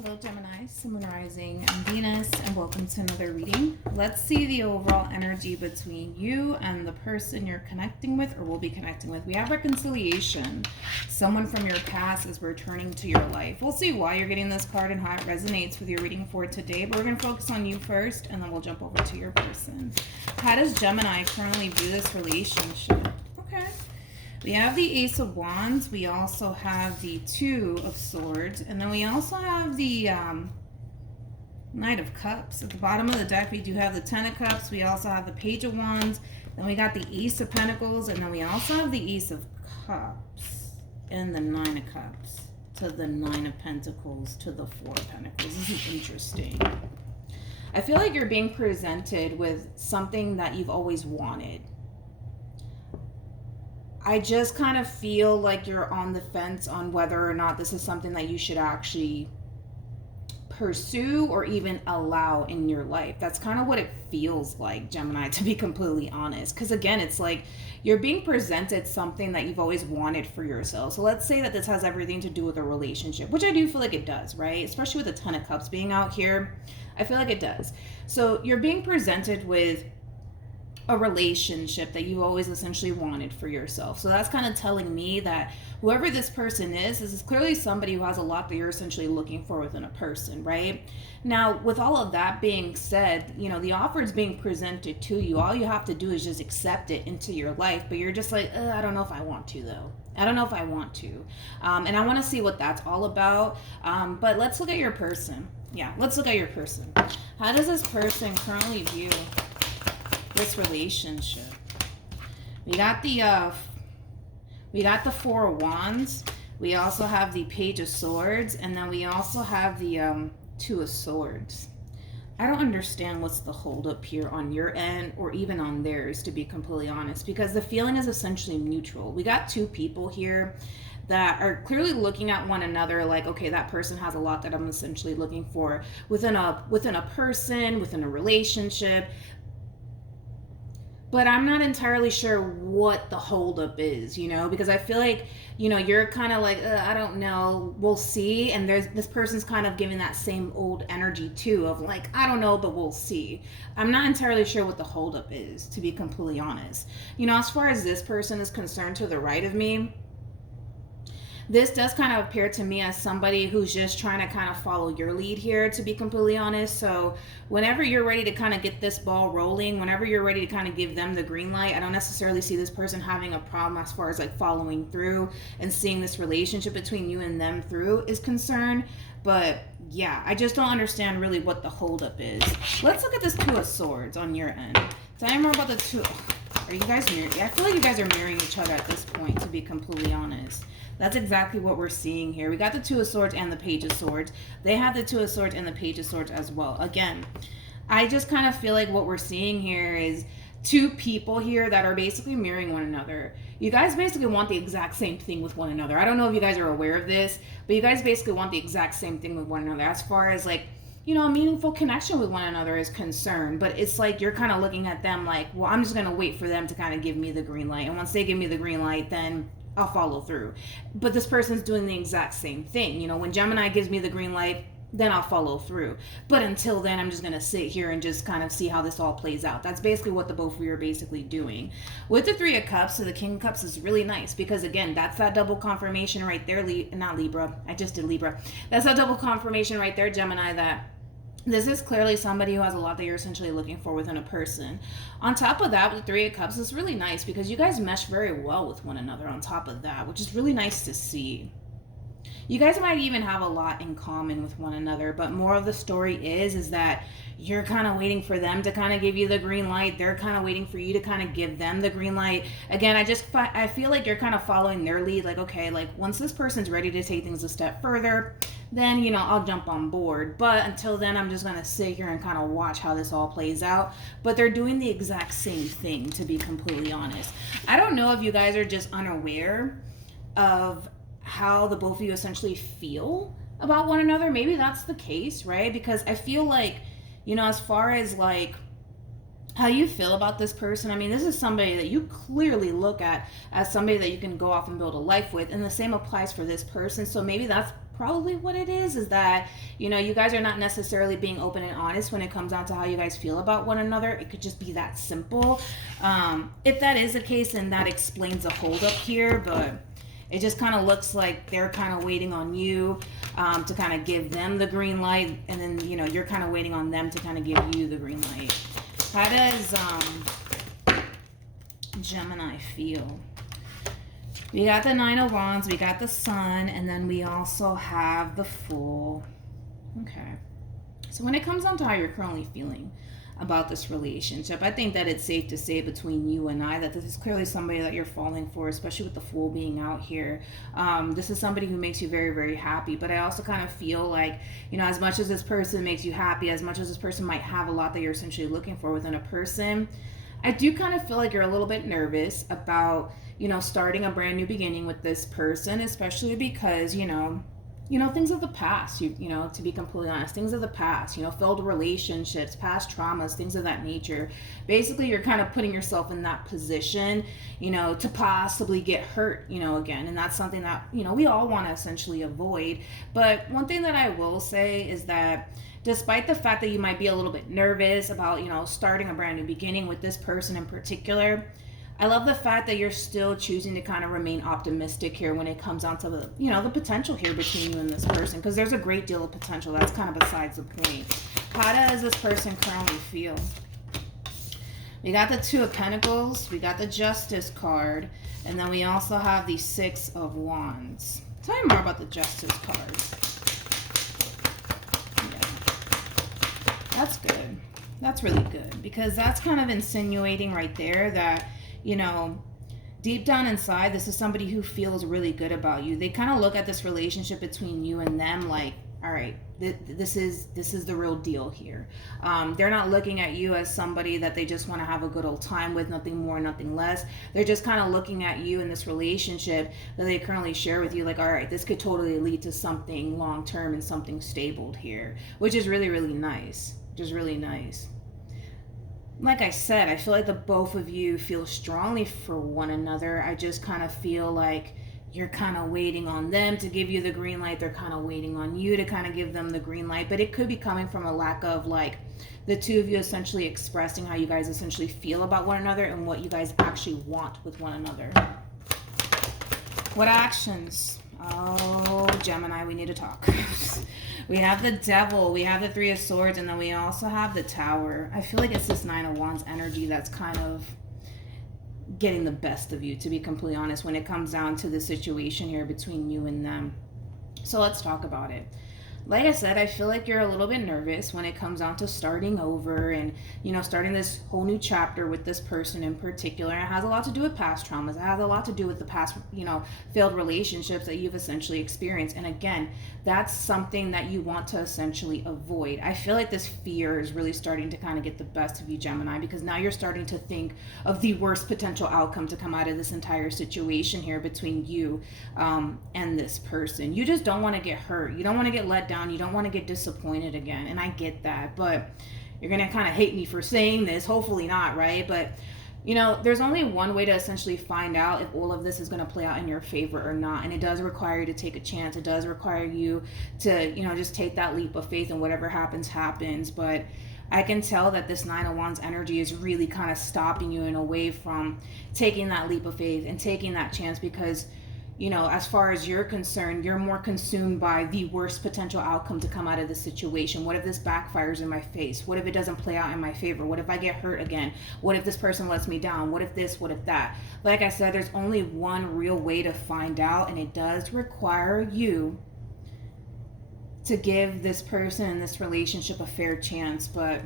Hello Gemini, Sun Rising and Venus, and welcome to another reading. Let's see the overall energy between you and the person you're connecting with or will be connecting with. We have reconciliation. Someone from your past is returning to your life. We'll see why you're getting this card and how it resonates with your reading for today, but we're going to focus on you first and then we'll jump over to your person. How does Gemini currently view this relationship? Okay. We have the Ace of Wands, we also have the Two of Swords, and then we also have the Knight of Cups. At the bottom of the deck, we do have the Ten of Cups, we also have the Page of Wands, then we got the Ace of Pentacles, and then we also have the Ace of Cups and the Nine of Cups to the Nine of Pentacles to the Four of Pentacles. This is interesting. I feel like you're being presented with something that you've always wanted. I just kind of feel like you're on the fence on whether or not this is something that you should actually pursue or even allow in your life. That's kind of what it feels like, Gemini, to be completely honest. Because again, it's like you're being presented something that you've always wanted for yourself. So let's say that this has everything to do with a relationship, which I do feel like it does, right? Especially with the Ten of Cups being out here. I feel like it does. So you're being presented with a relationship that you always essentially wanted for yourself. So that's kind of telling me that whoever this person is clearly somebody who has a lot that you're essentially looking for within a person, right? Now, with all of that being said, you know, the offer is being presented to you. All you have to do is just accept it into your life, but you're just like, I don't know if I want to though. I don't know if I want to. And I want to see what that's all about. But let's look at your person. Yeah, let's look at your person. How does this person currently view this relationship? We got the Four of Wands, we also have the Page of Swords, and then we also have the Two of Swords. I don't understand what's the holdup here on your end or even on theirs, to be completely honest, because the feeling is essentially mutual. We got two people here that are clearly looking at one another like, okay, that person has a lot that I'm essentially looking for within a person, within a relationship. But I'm not entirely sure what the holdup is, you know, because I feel like, you know, you're kind of like, I don't know, we'll see. And this person's kind of giving that same old energy too of like, I don't know, but we'll see. I'm not entirely sure what the holdup is, to be completely honest. You know, as far as this person is concerned, to the right of me, this does kind of appear to me as somebody who's just trying to kind of follow your lead here, to be completely honest. So whenever you're ready to kind of get this ball rolling, whenever you're ready to kind of give them the green light, I don't necessarily see this person having a problem as far as like following through and seeing this relationship between you and them through is concerned. But yeah, I just don't understand really what the holdup is. Let's look at this Two of Swords on your end. Tell me more about the two. Are you guys married? I feel like you guys are marrying each other at this point, to be completely honest. That's exactly what we're seeing here. We got the Two of Swords and the Page of Swords. They have the Two of Swords and the Page of Swords as well. Again, I just kind of feel like what we're seeing here is two people here that are basically mirroring one another. You guys basically want the exact same thing with one another. I don't know if you guys are aware of this, but you guys basically want the exact same thing with one another as far as like, you know, a meaningful connection with one another is concerned. But it's like you're kind of looking at them like, well, I'm just going to wait for them to kind of give me the green light. And once they give me the green light, then I'll follow through. But this person's doing the exact same thing. You know, when Gemini gives me the green light, then I'll follow through. But until then, I'm just going to sit here and just kind of see how this all plays out. That's basically what the both of you are basically doing. With the Three of Cups, so the King of Cups is really nice because, again, that's that double confirmation right there. Not Libra. I just did Libra. That's that double confirmation right there, Gemini, that this is clearly somebody who has a lot that you're essentially looking for within a person. On top of that, with the Three of Cups, it's really nice because you guys mesh very well with one another on top of that, which is really nice to see. You guys might even have a lot in common with one another, but more of the story is that you're kind of waiting for them to kind of give you the green light. They're kind of waiting for you to kind of give them the green light. Again, I feel like you're kind of following their lead. Like, okay, like once this person's ready to take things a step further, then, you know, I'll jump on board. But until then, I'm just going to sit here and kind of watch how this all plays out. But they're doing the exact same thing, to be completely honest. I don't know if you guys are just unaware of how the both of you essentially feel about one another. Maybe that's the case, right? Because I feel like, you know, as far as like how you feel about this person, I mean, this is somebody that you clearly look at as somebody that you can go off and build a life with, and the same applies for this person. So maybe that's probably what it is that, you know, you guys are not necessarily being open and honest when it comes down to how you guys feel about one another. It could just be that simple. If that is the case, then that explains the holdup here, but it just kind of looks like they're kind of waiting on you to kind of give them the green light, and then, you know, you're kind of waiting on them to kind of give you the green light. How does Gemini feel? We got the Nine of Wands, we got the Sun, and then we also have the Fool. Okay. So when it comes down to how you're currently feeling about this relationship, I think that it's safe to say between you and I that this is clearly somebody that you're falling for, especially with the Fool being out here. This is somebody who makes you very, very happy, but I also kind of feel like, you know, as much as this person makes you happy, as much as this person might have a lot that you're essentially looking for within a person, I do kind of feel like you're a little bit nervous about, you know, starting a brand new beginning with this person, especially because, you know, things of the past, you know, to be completely honest, things of the past, you know, failed relationships, past traumas, things of that nature. Basically, you're kind of putting yourself in that position, you know, to possibly get hurt, you know, again. And that's something that, you know, we all want to essentially avoid. But one thing that I will say is that despite the fact that you might be a little bit nervous about, you know, starting a brand new beginning with this person in particular, I love the fact that you're still choosing to kind of remain optimistic here when it comes down to the, you know, the potential here between you and this person, because there's a great deal of potential. That's kind of besides the point. How does this person currently feel? We got the Two of Pentacles, we got the Justice card, and then we also have the Six of Wands. Tell me more about the Justice card. Yeah. That's good. That's really good, because that's kind of insinuating right there that, you know, deep down inside, this is somebody who feels really good about you. They kind of look at this relationship between you and them like, all right, this is the real deal here. They're not looking at you as somebody that they just want to have a good old time with, nothing more, nothing less. They're just kind of looking at you in this relationship that they currently share with you like, all right, this could totally lead to something long-term and something stable here, which is really, really nice. Which is really nice. Like I said, I feel like the both of you feel strongly for one another. I just kind of feel like you're kind of waiting on them to give you the green light. They're kind of waiting on you to kind of give them the green light. But it could be coming from a lack of, like, the two of you essentially expressing how you guys essentially feel about one another and what you guys actually want with one another. What actions? Oh, Gemini, we need to talk. We have the Devil, we have the Three of Swords, and then we also have the Tower. I feel like it's this Nine of Wands energy that's kind of getting the best of you, to be completely honest, when it comes down to the situation here between you and them. So let's talk about it. Like I said, I feel like you're a little bit nervous when it comes down to starting over and, you know, starting this whole new chapter with this person in particular. And it has a lot to do with past traumas. It has a lot to do with the past, you know, failed relationships that you've essentially experienced. And again, that's something that you want to essentially avoid. I feel like this fear is really starting to kind of get the best of you, Gemini, because now you're starting to think of the worst potential outcome to come out of this entire situation here between you and this person. You just don't want to get hurt. You don't want to get let down. You don't want to get disappointed again. And I get that, but you're going to kind of hate me for saying this. Hopefully not, right? But, you know, there's only one way to essentially find out if all of this is going to play out in your favor or not. And it does require you to take a chance. It does require you to, you know, just take that leap of faith, and whatever happens, happens. But I can tell that this Nine of Wands energy is really kind of stopping you in a way from taking that leap of faith and taking that chance, because, you know, as far as you're concerned, you're more consumed by the worst potential outcome to come out of this situation. What if this backfires in my face? What if it doesn't play out in my favor? What if I get hurt again? What if this person lets me down? What if this? What if that? Like I said, there's only one real way to find out, and it does require you to give this person in this relationship a fair chance. But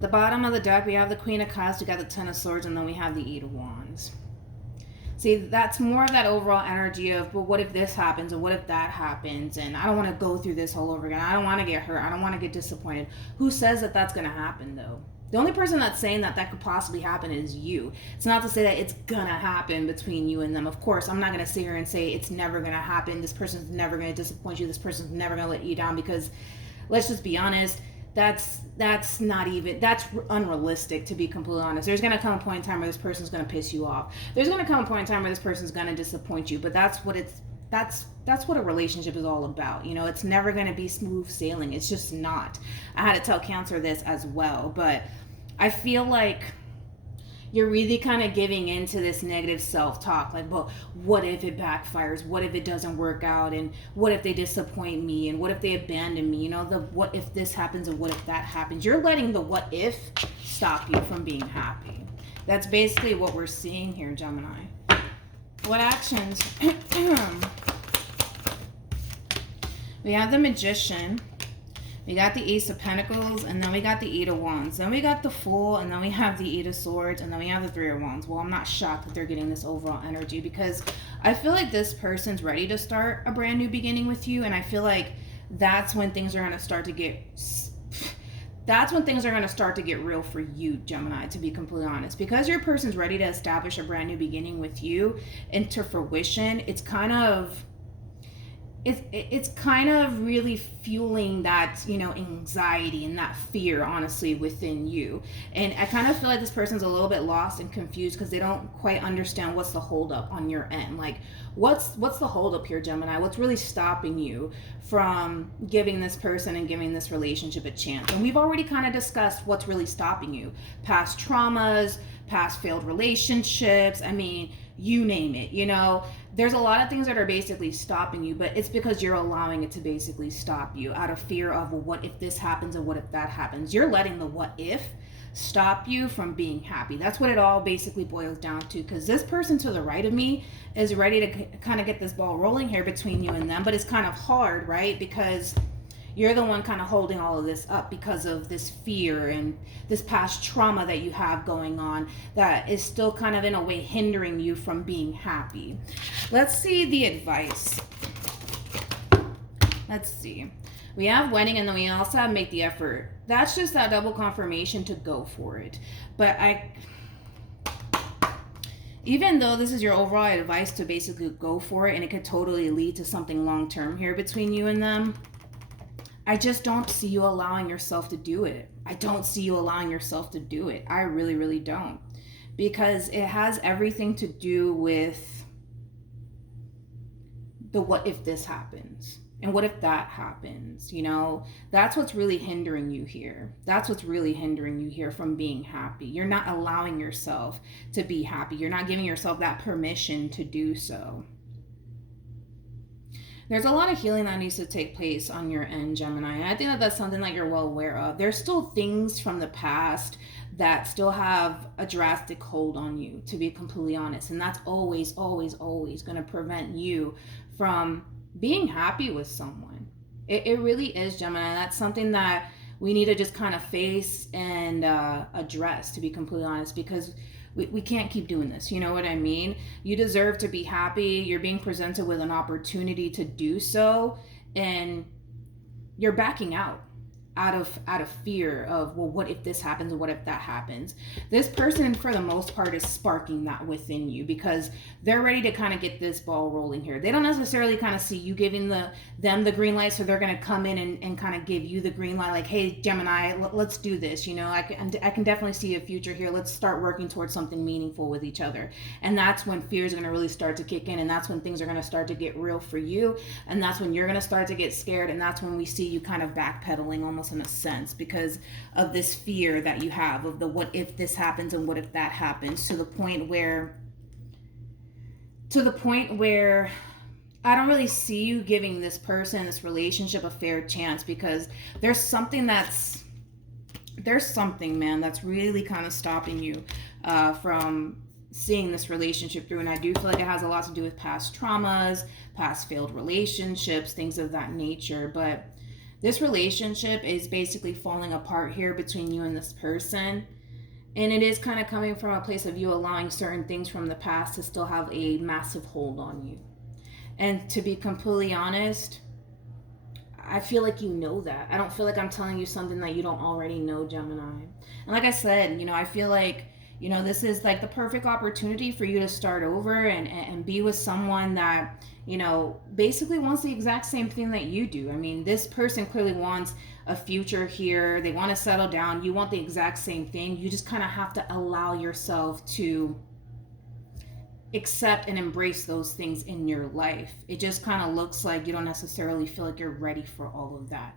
the bottom of the deck, we have the Queen of Cups, we got the Ten of Swords, and then we have the Eight of Wands. See, that's more of that overall energy of, well, what if this happens, and what if that happens, and I don't want to go through this all over again. I don't want to get hurt. I don't want to get disappointed. Who says that that's going to happen, though? The only person that's saying that that could possibly happen is you. It's not to say that it's going to happen between you and them. Of course, I'm not going to sit here and say it's never going to happen. This person's never going to disappoint you. This person's never going to let you down, because let's just be honest, that's not even, that's unrealistic, to be completely honest. There's going to come a point in time where this person's going to piss you off. There's going to come a point in time where this person's going to disappoint you, but that's what it's that's what a relationship is all about. You know, it's never going to be smooth sailing. It's just not. I had to tell Cancer this as well, but I feel like you're really kind of giving into this negative self-talk, like, well, what if it backfires, what if it doesn't work out, and what if they disappoint me, and what if they abandon me, you know, the what if this happens and what if that happens. You're letting the what if stop you from being happy. That's basically what we're seeing here, Gemini. What actions? We have the Magician, we got the Ace of Pentacles, and then we got the Eight of Wands. Then we got the Fool, and then we have the Eight of Swords, and then we have the Three of Wands. Well, I'm not shocked that they're getting this overall energy, because I feel like this person's ready to start a brand new beginning with you, and I feel like that's when things are going to start to get... That's when things are going to start to get real for you, Gemini, to be completely honest. Because your person's ready to establish a brand new beginning with you into fruition, it's kind of... It's kind of really fueling that, you know, anxiety and that fear, honestly, within you. And I kind of feel like this person's a little bit lost and confused because they don't quite understand what's the holdup on your end. Like, what's the holdup here, Gemini? What's really stopping you from giving this person and giving this relationship a chance? And we've already kind of discussed what's really stopping you. Past traumas, past failed relationships, I mean, you name it, you know. There's a lot of things that are basically stopping you, but it's because you're allowing it to basically stop you out of fear of, well, what if this happens and what if that happens? You're letting the what if stop you from being happy. That's what it all basically boils down to, because this person to the right of me is ready to kind of get this ball rolling here between you and them, but it's kind of hard, right? Because you're the one kind of holding all of this up because of this fear and this past trauma that you have going on that is still kind of in a way hindering you from being happy. Let's see the advice. Let's see. We have wedding, and then we also have make the effort. That's just that double confirmation to go for it. But even though this is your overall advice to basically go for it, and it could totally lead to something long-term here between you and them, I just don't see you allowing yourself to do it. I don't see you allowing yourself to do it. I really, really don't. Because it has everything to do with the what if this happens. And what if that happens? You know, that's what's really hindering you here. That's what's really hindering you here from being happy. You're not allowing yourself to be happy. You're not giving yourself that permission to do so. There's a lot of healing that needs to take place on your end, Gemini. And I think that that's something that you're well aware of. There's still things from the past that still have a drastic hold on you, to be completely honest. And that's always, always, always going to prevent you from being happy with someone. It really is, Gemini. That's something that we need to just kind of face and address, to be completely honest, because we can't keep doing this. You know what I mean? You deserve to be happy. You're being presented with an opportunity to do so, and you're backing out of fear of, well, what if this happens and what if that happens? This person, for the most part, is sparking that within you because they're ready to kind of get this ball rolling here. They don't necessarily kind of see you giving them the green light, so they're going to come in and kind of give you the green light, like, hey, Gemini, let's do this. You know, I can definitely see a future here. Let's start working towards something meaningful with each other. And that's when fears are going to really start to kick in, and that's when things are going to start to get real for you, and that's when you're going to start to get scared, and that's when we see you kind of backpedaling almost in a sense because of this fear that you have of the what if this happens and what if that happens, to the point where I don't really see you giving this person, this relationship, a fair chance, because there's something, man, that's really kind of stopping you from seeing this relationship through. And I do feel like it has a lot to do with past traumas, past failed relationships, things of that nature. But this relationship is basically falling apart here between you and this person. And it is kind of coming from a place of you allowing certain things from the past to still have a massive hold on you. And to be completely honest, I feel like you know that. I don't feel like I'm telling you something that you don't already know, Gemini. And like I said, you know, I feel like, you know, this is like the perfect opportunity for you to start over and be with someone that, you know, basically wants the exact same thing that you do. I mean, this person clearly wants a future here. They want to settle down. You want the exact same thing. You just kind of have to allow yourself to accept and embrace those things in your life. It just kind of looks like you don't necessarily feel like you're ready for all of that.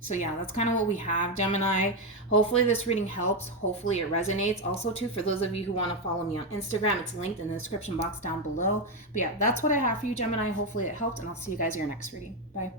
So yeah, that's kind of what we have, Gemini. Hopefully this reading helps. Hopefully it resonates. Also too, for those of you who want to follow me on Instagram, it's linked in the description box down below. But yeah, that's what I have for you, Gemini. Hopefully it helped, and I'll see you guys in your next reading. Bye.